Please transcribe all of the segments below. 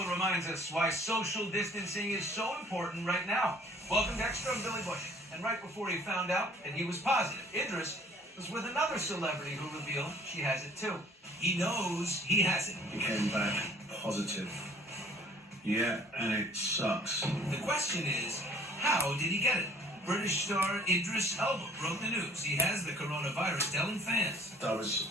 Bubba reminds us why social distancing is so important right now. Welcome to Extra, I'm Billy Bush. And right before he found out that he was positive, Idris was with another celebrity who revealed she has it too. He knows he has it. He came back positive. Yeah, and it sucks. The question is, how did he get it? British star Idris Elba broke the news. He has the coronavirus, telling fans. I was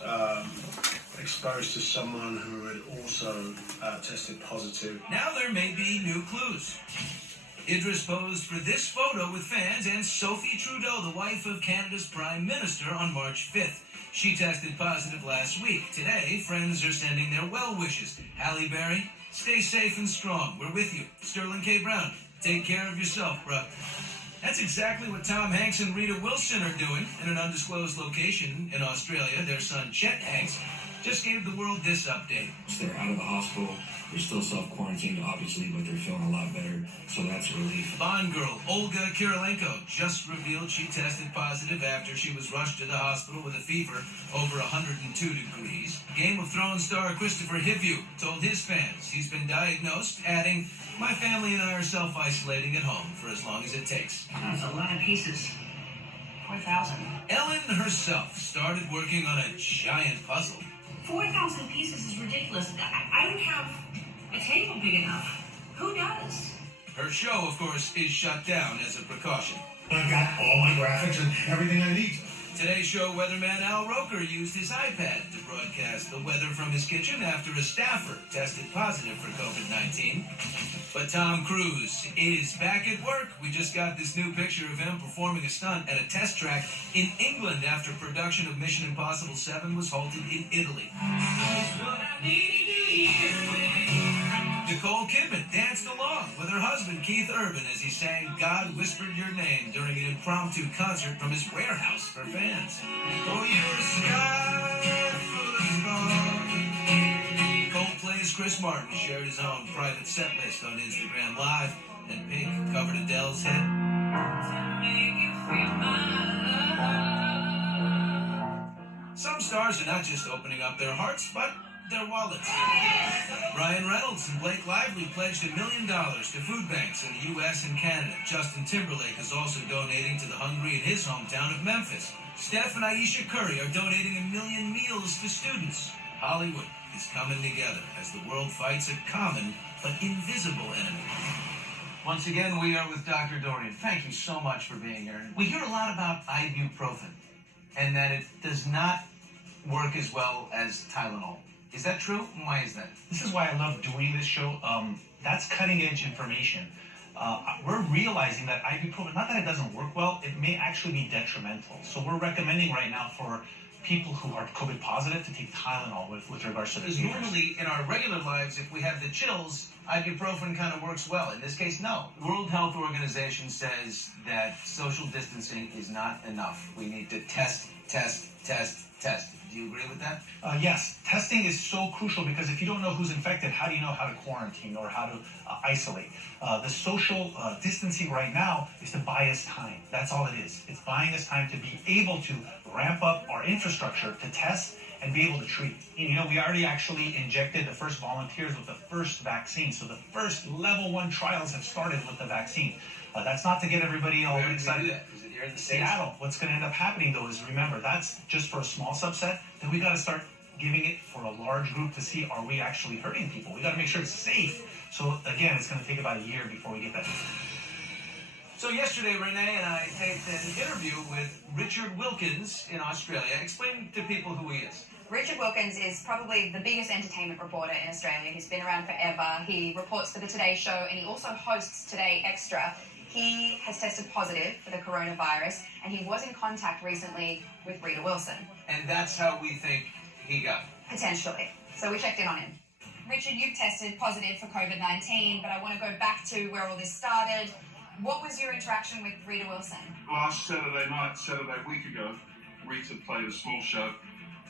exposed to someone who had also tested positive. Now there may be new clues. Idris posed for this photo with fans and Sophie Trudeau, the wife of Canada's Prime Minister, on March 5th. She tested positive last week. Today, friends are sending their well wishes. Halle Berry, stay safe and strong. We're with you. Sterling K. Brown, take care of yourself, bruh. That's exactly what Tom Hanks and Rita Wilson are doing in an undisclosed location in Australia. Their son, Chet Hanks, just gave the world this update. They're out of the hospital. They're still self-quarantined, obviously, but they're feeling a lot better, so that's a relief. Bond girl Olga Kurilenko just revealed she tested positive after she was rushed to the hospital with a fever over 102 degrees. Game of Thrones star Christopher Hivju told his fans he's been diagnosed, adding, "My family and I are self-isolating at home for as long as it takes." That's a lot of pieces. 4,000. Ellen herself started working on a giant puzzle. 4,000 pieces is ridiculous. I don't have a table big enough. Who does? Her show, of course, is shut down as a precaution. I've got all my graphics and everything I need. Today's show weatherman Al Roker used his iPad to broadcast the weather from his kitchen after a staffer tested positive for COVID-19. But Tom Cruise is back at work. We just got this new picture of him performing a stunt at a test track in England after production of Mission Impossible 7 was halted in Italy. Nicole Kidman danced along with her husband Keith Urban as he sang "God Whispered Your Name" during an impromptu concert from his warehouse for fans. Oh, you're a sky full of stars. Coldplay's Chris Martin shared his own private set list on Instagram Live, and Pink covered Adele's hit. Some stars are not just opening up their hearts, but their wallets. Ryan Reynolds and Blake Lively pledged $1 million to food banks in the U.S. and Canada. Justin Timberlake is also donating to the hungry in his hometown of Memphis. Steph and Aisha Curry are donating 1 million meals to students. Hollywood is coming together as the world fights a common but invisible enemy. Once again, we are with Dr. Dorian. Thank you so much for being here. We hear a lot about ibuprofen and that it does not work as well as Tylenol. Is that true? Why is that? This is why I love doing this show. That's cutting edge information. We're realizing that ibuprofen, not that it doesn't work well, it may actually be detrimental. So we're recommending right now for people who are COVID positive to take Tylenol with regards to the Because normally in our regular lives, if we have the chills, ibuprofen kind of works well. In this case, no. The World Health Organization says that social distancing is not enough. We need to test. Do you agree with that? Yes, testing is so crucial because if you don't know who's infected, how do you know how to quarantine or how to isolate? The social distancing right now is to buy us time. That's all it is. It's buying us time to be able to ramp up our infrastructure to test and be able to treat. You know, we already actually injected the first volunteers with the first vaccine. So the first level 1 trials have started with the vaccine. That's not to get everybody all excited. Is it here in the Seattle. What's going to end up happening, though, is remember, that's just for a small subset. Then we got to start giving it for a large group to see, are we actually hurting people? We got to make sure it's safe. So, again, it's going to take about a year before we get that. So yesterday, Renee and I taped an interview with Richard Wilkins in Australia. Explain to people who he is. Richard Wilkins is probably the biggest entertainment reporter in Australia. He's been around forever. He reports for the Today Show and he also hosts Today Extra. He has tested positive for the coronavirus and he was in contact recently with Rita Wilson. And that's how we think he got it. Potentially. So we checked in on him. Richard, you've tested positive for COVID-19, but I want to go back to where all this started. What was your interaction with Rita Wilson? Last Saturday week ago, Rita played a small show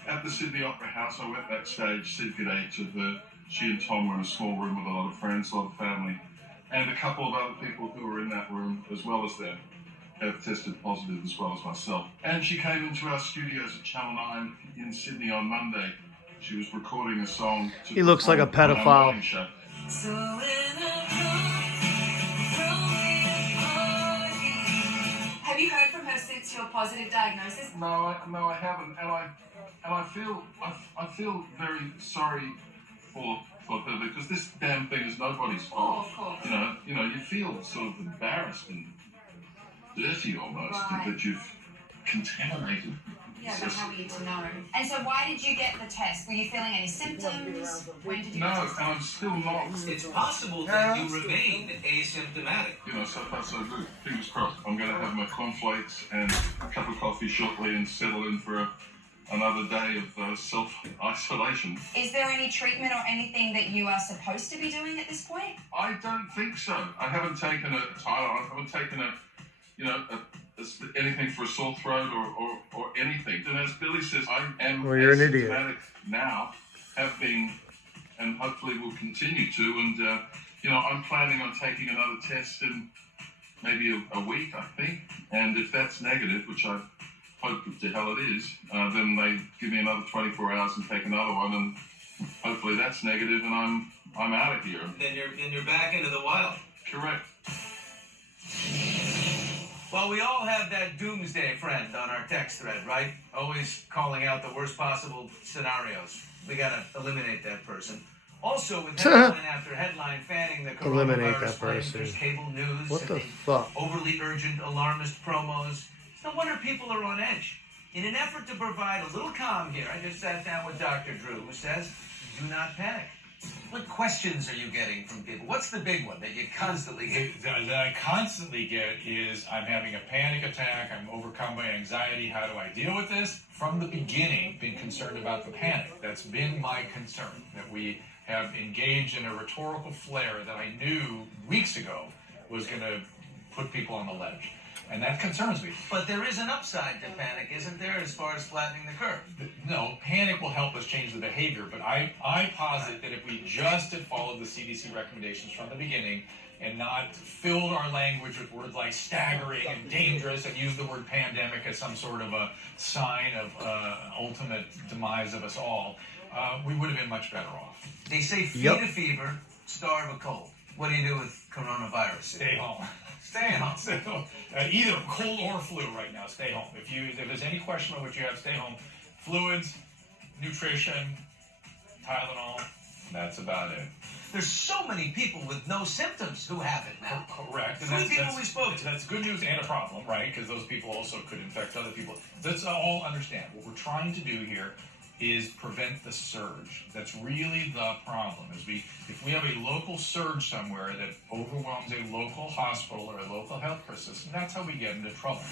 at the Sydney Opera House. I went backstage, said good day to her. She and Tom were in a small room with a lot of friends, a lot of family, and a couple of other people who were in that room as well as them have tested positive as well as myself. And she came into our studios at Channel 9 in Sydney on Monday. She was recording a song. He looks like a pedophile. So when I come, throw me a party. Have you heard from her since your positive diagnosis? No, I haven't, and I feel very sorry for her because this damn thing is nobody's fault. Oh, of course. You know, you feel sort of embarrassed and dirty almost that you've contaminated. Yeah, but how are you to know? And so why did you get the test? Were you feeling any symptoms? When did you No, get the and test? I'm still not. It's possible that you remain asymptomatic. You know, so far so good. Fingers crossed. I'm going to have my cornflakes and a cup of coffee shortly and settle in for another day of self-isolation. Is there any treatment or anything that you are supposed to be doing at this point? I don't think so. I haven't taken a Tylenol. I haven't taken anything for a sore throat or anything. And as Billy says, I am Well, you're an idiot. asymptomatic now, have been, and hopefully will continue to. And, I'm planning on taking another test in maybe a week, I think. And if that's negative, which I hope to hell it is, then they give me another 24 hours and take another one. And hopefully that's negative and I'm out of here. Then you're back into the wild. Correct. Well, we all have that doomsday friend on our text thread, right? Always calling out the worst possible scenarios. We gotta eliminate that person. Also, with headline after headline fanning the Eliminate coronavirus that flames, person. there's cable news. What and the fuck? overly urgent alarmist promos. It's no wonder people are on edge. In an effort to provide a little calm here, I just sat down with Dr. Drew, who says, do not panic. What questions are you getting from people? What's the big one that you constantly get? That I constantly get is, I'm having a panic attack, I'm overcome by anxiety, how do I deal with this? From the beginning, been concerned about the panic. That's been my concern, that we have engaged in a rhetorical flare that I knew weeks ago was going to put people on the ledge. And that concerns me. But there is an upside to panic, isn't there, as far as flattening the curve? No, panic will help us change the behavior, but I posit that if we just had followed the CDC recommendations from the beginning and not filled our language with words like staggering and dangerous and used the word pandemic as some sort of a sign of ultimate demise of us all, we would have been much better off. They say feed a fever, starve a cold. What do you do with coronavirus? Stay home. Stay home. Either cold or flu right now, stay home. If there's any question about what you have, stay home. Fluids, nutrition, Tylenol, that's about it. There's so many people with no symptoms who have it now. Correct. Three people we spoke to. That's good news and a problem, right? Because those people also could infect other people. Let's all understand. What we're trying to do here is prevent the surge. That's really the problem. If we have a local surge somewhere that overwhelms a local hospital or a local healthcare system, that's how we get into trouble.